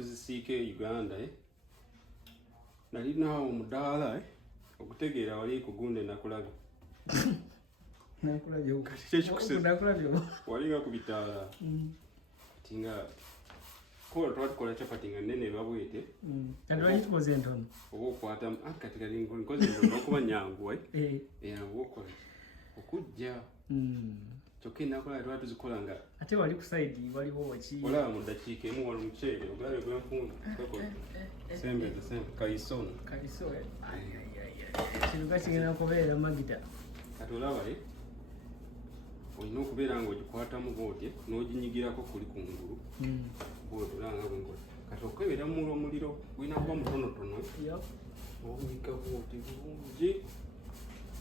tuzisiike Uganda nali naawo omudaala okutegeera wali kugunde nakulabye. Nakulabye wali nga ku bitaala kati nga twatukola chapati nga nnene babwete kati lwaki tukoze entono oba okwata kati kali nkoze entono okuba nyangu yangu okola okujja kyokka enakola twali tuzikola nga ate wali ku sayidi waliwo ki olaba mu ddakiika emu wali muceere ogulabe gwenfunda sembeza kaiso kiruka kigenda kubeera magita kati olaba olina okubeera nga ogikwatamu bootye n'oginyigirako kuli kungulu booti olaba nga bwenkola kati okebera mula omuliro gulina kuba mutonotono owika booti bulungi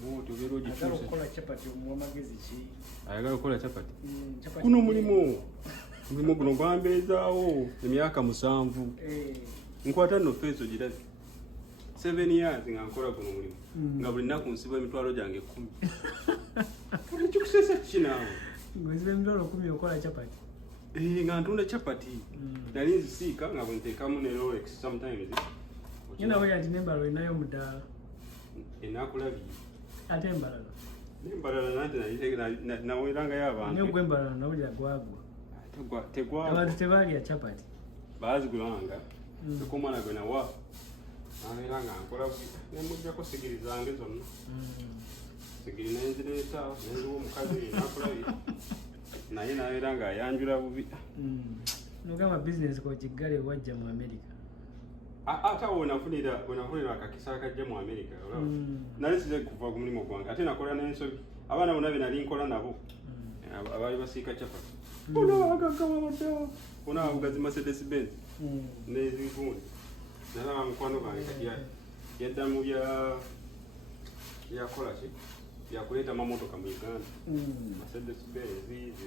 booti obeera agala okukola chapati omuwa magezi ki ayagala okukola chapati guno omulimu guno gwambeezaawo emyaka 7 nkwata nno feeso girazi 7 years nga nkola guno mulimu nga buli nnaku nsiba emitwalo gyange 10 kikusesa kiki naawe ng'osiba emitwalo 10 okola chapati nga ntunda chapati nali nzisiika nga bwenteekamu ne Rolex sometimes nawe yati nembalo enayo mudaala enakulabye ate embalala nembalala nante nawerangayo abantu gwe embalala nawulira gwagwa abantu tebalya chapati baazigulanga eko omwana gwe nawa nabeera nga nkola nemugjako sigiri zange zonna sigiri nenzireeta nenziwa omukazi nakulabye naye nabeera nga ayanjula bubi nogamba bizinesi kokiggale wajja mu America ate awo wenafunira akakisa akajja mu America nali size kuva ku mulimu gwange ate nakola n'ensobi abaana bonna benali nkola nabo abaali basiika chapati onagagawadda onabugazi Mercedes Benz n'ezigundi nalaba mukwano gange kati yadda mu byakola ki byakuleeta mamotoka mu Uganda Mercedes Benz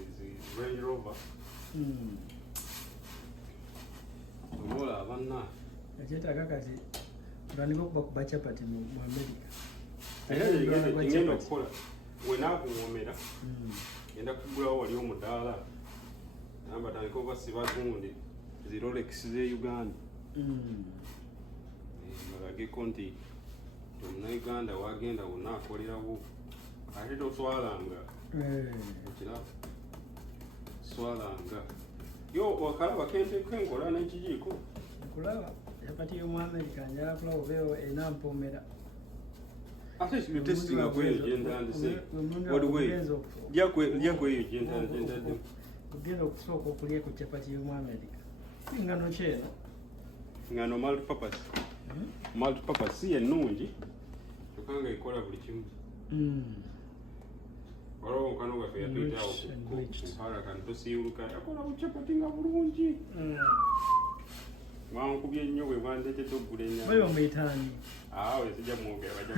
Range Rover omola abanna ekyetaaga kati tutandika okuba chapati mu America ngenda okukola wenaakuŋomera genda kugulawo wali omudaala namba tandika oba sibagundi zi Rolex ze Uganda balageko nti omunauganda wagenda wonna akolerawo ate toswalanga ekirabo swalanga yo wakalaba kenkola n'ekijiiko kulaba chapati y'omu America njala kulaba obeewo enampoomera ate testinga kweyo gyentandise lyakweyo gyentandise ogenda okusooka okulya ku chapati y'omu America ngano kyera ngano multipurpose si ennungi kyokka nga ekola buli kimu waliwo omukano gwaffe yatuyitawo kumpala kani tosiiwuluka yakola buchapati nga bulungi wankubye nnyo bwe bwandeetedde okugula ennyama oyo omuyitaani awe sijja mwogera bajja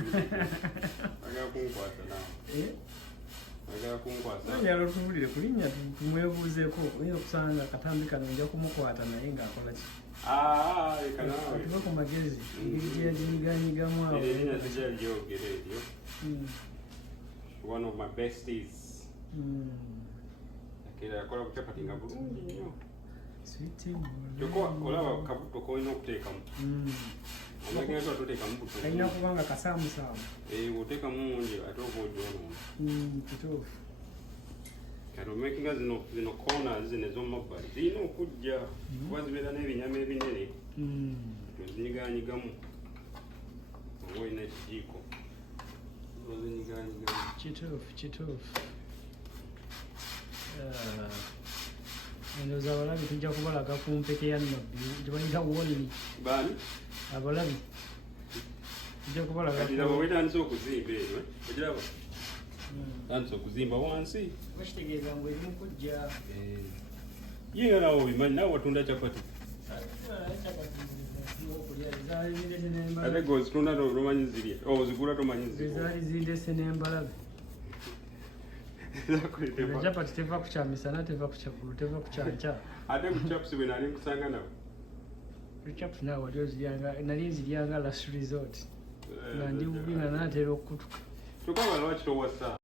bagala kunkwasa naawe bagala kunkwasa nyalo tubulire kulinnya tumwebuuzeeko oyinza okusanga katambi kano nja kumukwata naye ng'akola ki leka naawe tuva ku magezi engeri gyeyaginyiganyigamu awo erina sijja lyogera eryo one of my besties akera yakola buchapati nga bulungi nnyo kyokka olaba kabuto kolina okuteekamu omagenda tuteekamu buto kalina kubanga kasaamusaamu oteekamu mungi ate oba ogyonoona kituufu kati omakinga zino corners zino ez'omumabbali zirina okujja kuba zibeera n'ebinyama ebinene twezinyiganyigamu oba olina ekijiiko ozinyiganyigamu kituufu endowooza abalabi tujja kubalaga ku mpeke ya nabbi gyebayita wolini baani abalabi tujja kubalaga kati laba wetandise okuzimba eyo ogiraba tandise okuzimba wansi bakitegeeza ngu erimu kujja ye nga nawe obimanyi nawe watunda chapati ate gozitunda tomanyi zirya ozigula tomanyi zaali zindese n'embalabe chapati teva kukyamisana teva kukyagulu teva kukyanca ate kuchapusi bwe nali nkusanga nawe chapusi nawe wali oziryanga nali nziryanga last resort nga ndi bubi nga naatera okukutuka kyokka bala lwaki towasa